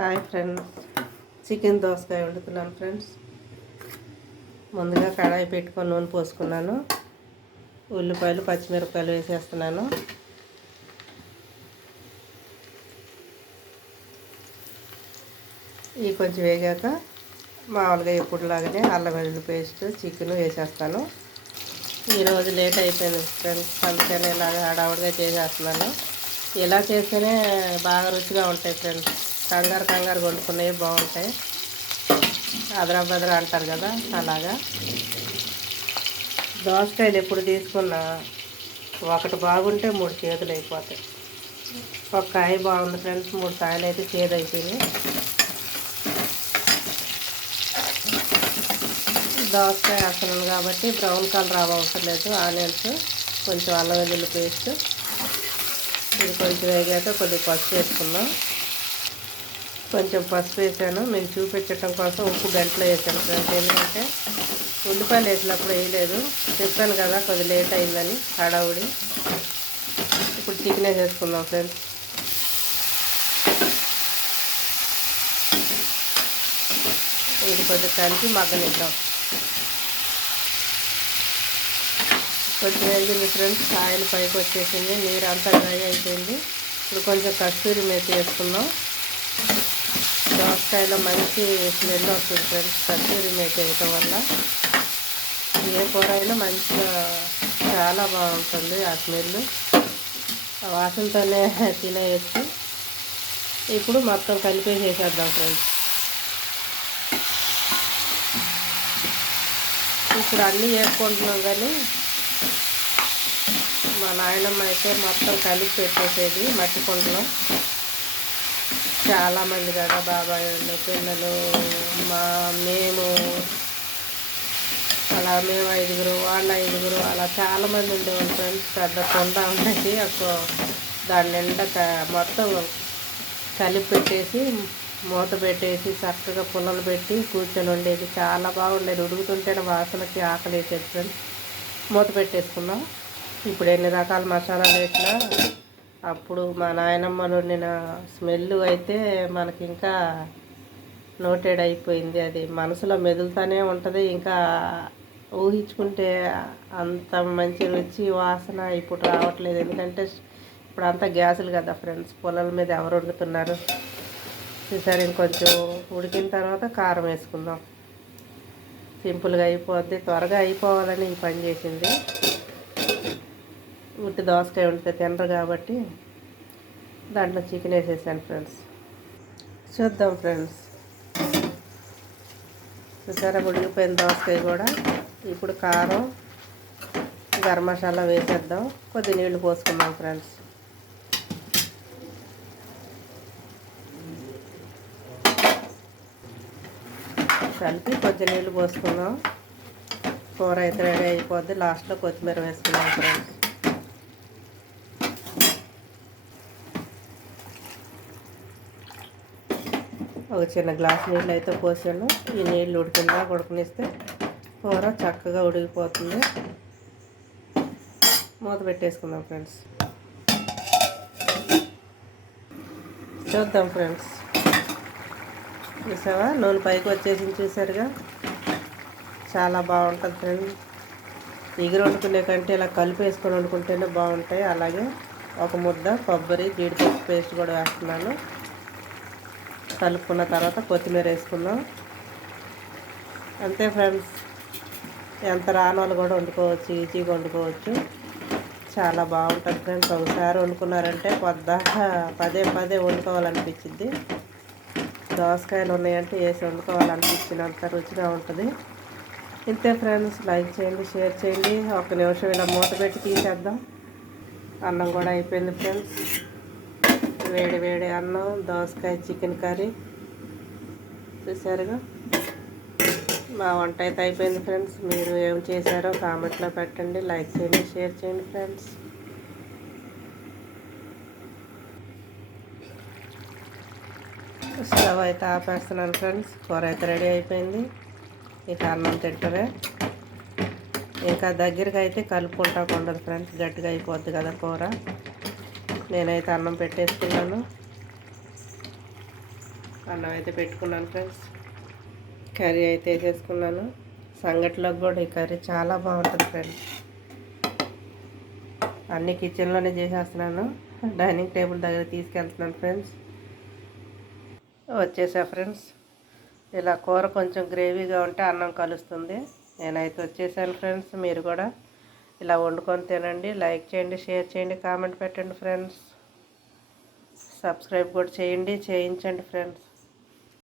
Hi friends, chicken దోసకాయ వండుతున్నాను friends. ముందుగా కడాయి పెట్టుకొని నూనె పోసుకున్నాను. ఉల్లిపాయలు పచ్చిమిరపకాయలు వేసేస్తున్నాను. ఇవి కొంచెం వేగాక మామూలుగా ఎప్పుడులాగానే అల్లం వెల్లుల్లి పేస్ట్ చికెన్ వేసేస్తాను. ఈరోజు లేట్ అయిపోయింది ఫ్రెండ్స్, అందుకని ఇలాగా హడావుడిగా చేసేస్తున్నాను. ఇలా చేస్తేనే బాగా రుచిగా ఉంటాయి ఫ్రెండ్స్. కంగారు వండుకునేవి బాగుంటాయి. అదరా బదరా అంటారు కదా, అలాగా. దోసకాయలు ఎప్పుడు తీసుకున్నా ఒకటి బాగుంటే 3 చేతులు అయిపోతాయి. ఒక కాయ బాగుంది ఫ్రెండ్స్, 3 కాయలు అయితే చేదు అయిపోయినాయి. దోసకాయ అసలు కాబట్టి బ్రౌన్ కలర్ అవసరం లేదు. ఆనియన్స్, కొంచెం అల్లం వెల్లుల్లి పేస్ట్, ఇది కొంచెం వేగాక కొద్దిగా పసుపు వేసుకుందాం. కొంచెం పసుపు వేసాను, మీకు చూపించడం కోసం. ఉప్పు గంటలో వేసాను ఫ్రెండ్స్, ఎందుకంటే ఉల్లిపాయలు వేసినప్పుడు వేయలేదు. చెప్పాను కదా కొద్దిగా లేట్ అయిందని, హడావుడి. ఇప్పుడు చికెన్ వేసేసుకుందాం ఫ్రెండ్స్. ఇది కొద్దిగా కలిపి మగ్గనిద్దాం. కొంచెం వేగింది ఫ్రెండ్స్, ఆయిల్ పైకి వచ్చేసింది, నీరు అంతా డ్రై అయిపోయింది. ఇప్పుడు కొంచెం కస్తూరి మేతి వేసుకుందాం. దోసకాయలో మంచి స్మెల్ వస్తుంది ఫ్రెండ్స్, కస్తూరి మేతి వేయటం వల్ల. ఏ కూర అయినా మంచిగా చాలా బాగుంటుంది ఆ స్మెల్. ఆ వాసనతోనే తినేయచ్చు. ఇప్పుడు మొత్తం కలిపేసేసేద్దాం ఫ్రెండ్స్. ఇప్పుడు అన్నీ వేసుకుంటున్నాం, కానీ మా నాయనమ్మ అయితే మొత్తం కలిపి పెట్టేసేది మట్టి కుండలో. చాలామంది కదా, బాబాయ్ వాళ్ళు, పిల్లలు, మేము అలా, మేము 5గురు, వాళ్ళ 5గురు, అలా చాలామంది ఉండేవాళ్ళు ఫ్రెండ్స్. పెద్ద కుండ ఉండేది, దాని నిండా మొత్తం కలిపి పెట్టేసి మూత పెట్టేసి చక్కగా పుల్లలు పెట్టి కూర్చొని ఉండేది. చాలా బాగుండేది. ఉడుకుతుంటేనే వాసనకి ఆకలి వేసేది ఫ్రెండ్స్. మూత పెట్టేసుకున్నాం. ఇప్పుడు ఎన్ని రకాల మసాలాలు వేసినా అప్పుడు మా నాయనమ్మలు వండిన స్మెల్ అయితే మనకి ఇంకా నోటెడ్ అయిపోయింది. అది మనసులో మెదులుతూనే ఉంటుంది. ఇంకా ఊహించుకుంటే అంత మంచి రుచి వాసన ఇప్పుడు రావట్లేదు. ఎందుకంటే ఇప్పుడు అంతా గ్యాసులు కదా ఫ్రెండ్స్, పొలాల మీద ఎవరు వండుతున్నారు. ఈసారి ఇంకొంచెం ఉడికిన తర్వాత కారం వేసుకుందాం. సింపుల్గా అయిపోద్ది, త్వరగా అయిపోవాలని ఈ పని చేసింది. ఉట్టి దోసకాయ ఉంటే తినరు కాబట్టి దాంట్లో చికెన్ వేసేసాను ఫ్రెండ్స్. చూద్దాం ఫ్రెండ్స్, చూసారా ఉడికిపోయిన దోసకాయ కూడా. ఇప్పుడు కారం, గరం మసాలా వేసేద్దాం. కొద్ది నీళ్లు పోసుకుందాం ఫ్రెండ్స్. కలిపి కొద్ది నీళ్లు పోసుకుందాం. కూర అయితే రెడీ అయిపోద్ది. లాస్ట్లో కొత్తిమీర వేసుకుందాం ఫ్రెండ్స్. ఒక చిన్న గ్లాస్ నీళ్ళు అయితే పోసాను. ఈ నీళ్ళు ఉడకనిస్తే కూర చక్కగా ఉడికిపోతుంది. మూత పెట్టేసుకుందాం ఫ్రెండ్స్. చూద్దాం ఫ్రెండ్స్, చూసావా నూనె పైకి వచ్చేసింది, చూసారుగా. చాలా బాగుంటుంది ఫ్రెండ్స్. ఎగురు వండుకునే కంటే ఇలా కలిపి వేసుకొని వండుకుంటేనే బాగుంటాయి. అలాగే ఒక ముద్ద కొబ్బరి జీడిపప్పు పేస్ట్ కూడా వేస్తున్నాను. కలుపుకున్న తర్వాత కొత్తిమీర వేసుకుందాం. అంతే ఫ్రెండ్స్, ఎంత రాని వాళ్ళు కూడా వండుకోవచ్చు, ఈజీగా వండుకోవచ్చు. చాలా బాగుంటుంది ఫ్రెండ్స్. ఒకసారి వండుకున్నారంటే పదే వండుకోవాలనిపించింది. దోసకాయలు ఉన్నాయంటే వేసి వండుకోవాలనిపించినంత రుచిగా ఉంటుంది. ఇంతే ఫ్రెండ్స్, లైక్ చేయండి, షేర్ చేయండి. 1 నిమిషం ఇలా మూత పెట్టి తీసేద్దాం. అన్నం కూడా అయిపోయింది ఫ్రెండ్స్. వేడి వేడి అన్నం, దోసకాయ చికెన్ కర్రీ, చూసారుగా. మా వంట అయితే అయిపోయింది ఫ్రెండ్స్. మీరు ఏం చేశారో కామెంట్లో పెట్టండి. లైక్ చేయండి, షేర్ చేయండి ఫ్రెండ్స్. స్టవ్ అయితే ఆపేస్తున్నాను ఫ్రెండ్స్. కూర అయితే రెడీ అయిపోయింది. ఇక అన్నం తింటమే. ఇంకా దగ్గరికి అయితే కలుపుకుంటా ఉండదు ఫ్రెండ్స్, గట్టిగా అయిపోద్ది కదా కూర. నేనైతే అన్నం పెట్టేసుకున్నాను. అన్నం అయితే పెట్టుకున్నాను ఫ్రెండ్స్. కర్రీ అయితే వేసేసుకున్నాను. సంగటిలోకి కూడా ఈ కర్రీ చాలా బాగుంటుంది ఫ్రెండ్స్. అన్నీ కిచెన్లోనే చేసేస్తున్నాను. డైనింగ్ టేబుల్ దగ్గర తీసుకెళ్తున్నాను ఫ్రెండ్స్. వచ్చేసా ఫ్రెండ్స్. ఇలా కూర కొంచెం గ్రేవీగా ఉంటే అన్నం కలుస్తుంది. నేనైతే వచ్చేసాను ఫ్రెండ్స్. మీరు కూడా ఇలా వండుకొని తినండి. లైక్ చేయండి, షేర్ చేయండి, కామెంట్ పెట్టండి ఫ్రెండ్స్. సబ్స్క్రైబ్ కూడా చేయండి, చేయించండి ఫ్రెండ్స్.